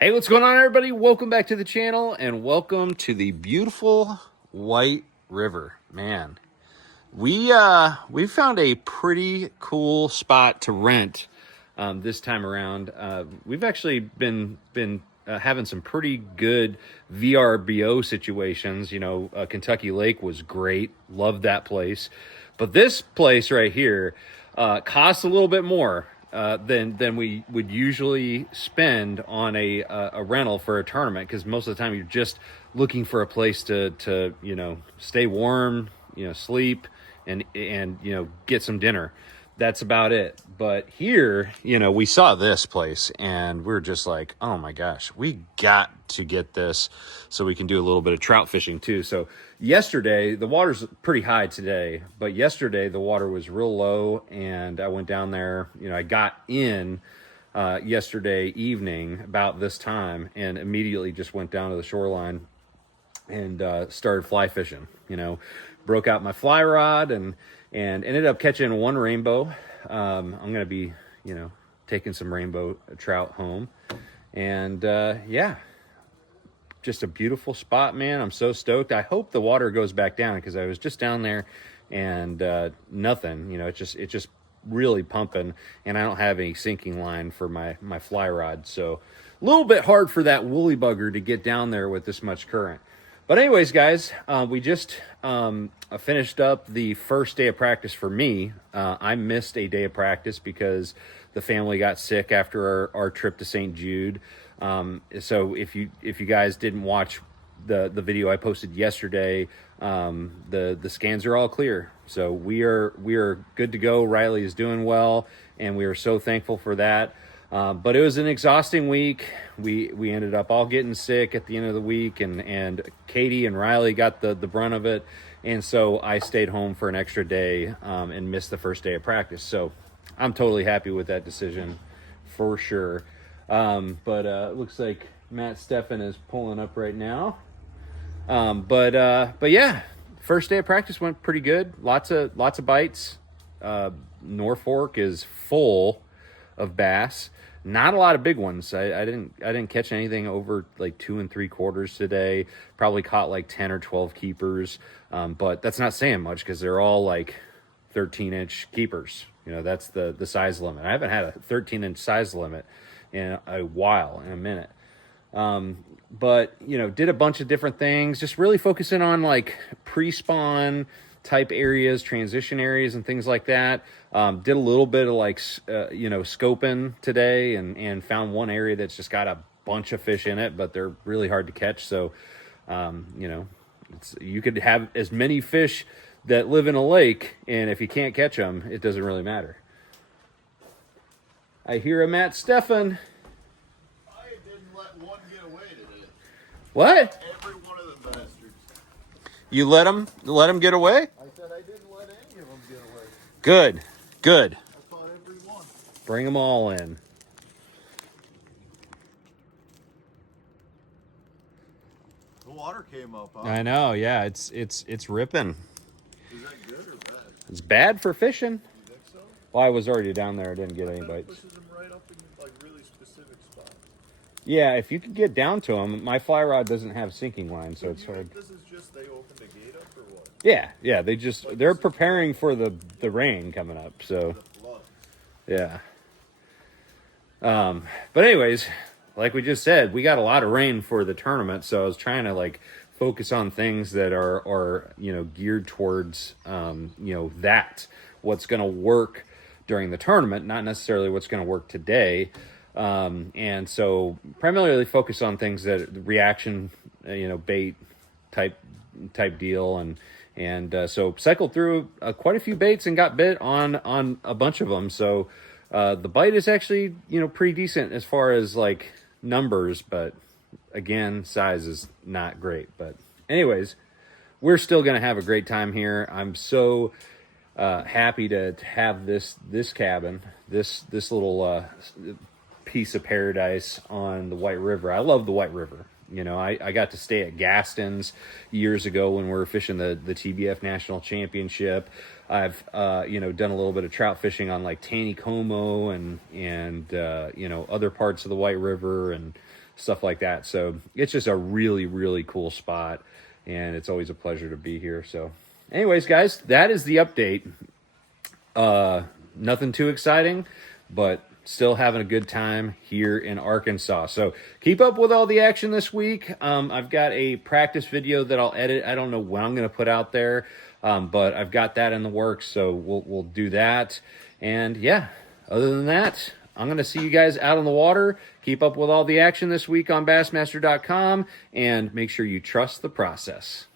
Hey, what's going on, everybody? Welcome back to the channel and welcome to the beautiful White River. Man, we found a pretty cool spot to rent this time around. We've actually been having some pretty good VRBO situations. You know, Kentucky Lake was great. Loved that place. But this place right here costs a little bit more than we would usually spend on a rental for a tournament, because most of the time you're just looking for a place to you know, stay warm, you know, sleep, and you know, get some dinner. That's about it. But here, you know, we saw this place and we're just like, oh my gosh, we got to get this so we can do a little bit of trout fishing too. So yesterday, the water's pretty high today, but yesterday the water was real low, and I went down there. You know, I got in yesterday evening about this time and immediately just went down to the shoreline and started fly fishing. You know, broke out my fly rod and ended up catching one rainbow. I'm gonna be, you know, taking some rainbow trout home, and yeah, just a beautiful spot, man. I'm so stoked. I hope the water goes back down, because I was just down there and nothing. You know, it's just really pumping, and I don't have any sinking line for my fly rod, so a little bit hard for that woolly bugger to get down there with this much current. But anyways, guys, we just finished up the first day of practice for me. I missed a day of practice because the family got sick after our trip to St. Jude. So if you guys didn't watch the video I posted yesterday, the scans are all clear. So we are good to go. Riley is doing well, and we are so thankful for that. But it was an exhausting week. We ended up all getting sick at the end of the week, and Katie and Riley got the brunt of it. And so I stayed home for an extra day and missed the first day of practice. So I'm totally happy with that decision for sure. But it looks like Matt Steffen is pulling up right now. But yeah, first day of practice went pretty good. Lots of bites. NORFORK is full of bass. Not a lot of big ones. I didn't catch anything over like 2 3/4 today. Probably caught like 10 or 12 keepers. But that's not saying much, because they're all like 13-inch keepers. You know, that's the size limit. I haven't had a 13-inch size limit in a while, in a minute. But, you know, did a bunch of different things, just really focusing on like pre-spawn type areas, transition areas, and things like that. Did a little bit of like, you know, scoping today, and found one area that's just got a bunch of fish in it, but they're really hard to catch. So, you know, you could have as many fish that live in a lake, and if you can't catch them, it doesn't really matter. I hear a Matt Steffen. I didn't let one get away today. What? Every one of them bastards. You let them get away? I said I didn't let any of them get away. Good. I caught every one. Bring them all in. The water came up, huh? I know, yeah, it's ripping. Is that good or bad? It's bad for fishing. You think so? Well, I was already down there. I didn't get any That bites. pushes them right up in like really specific spots. Yeah, if you could get down to them. My fly rod doesn't have sinking line, so it's hard. This is just they opened the gate up or what? Yeah, they're preparing for the rain coming up, so The flood. yeah. But anyways, like we just said, we got a lot of rain for the tournament, so I was trying to like focus on things that are you know, geared towards you know, what's going to work during the tournament, not necessarily what's going to work today. And so primarily focus on things that reaction, you know, bait type deal, and so cycled through quite a few baits and got bit on a bunch of them. So the bite is actually, you know, pretty decent as far as like numbers, but again, size is not great. But anyways, we're still gonna have a great time here. I'm so happy to have this cabin, this little piece of paradise on the White River. I love the White River. You know, I got to stay at Gaston's years ago when we were fishing the TBF National Championship. I've, you know, done a little bit of trout fishing on like Taneycomo and you know, other parts of the White River. And stuff like that. So it's just a really, really cool spot, and it's always a pleasure to be here. So anyways, guys, that is the update. Nothing too exciting, but still having a good time here in Arkansas. So keep up with all the action this week. I've got a practice video that I'll edit. I don't know when I'm going to put out there, but I've got that in the works, so we'll do that. And yeah, other than that, I'm going to see you guys out on the water. Keep up with all the action this week on Bassmaster.com, and make sure you trust the process.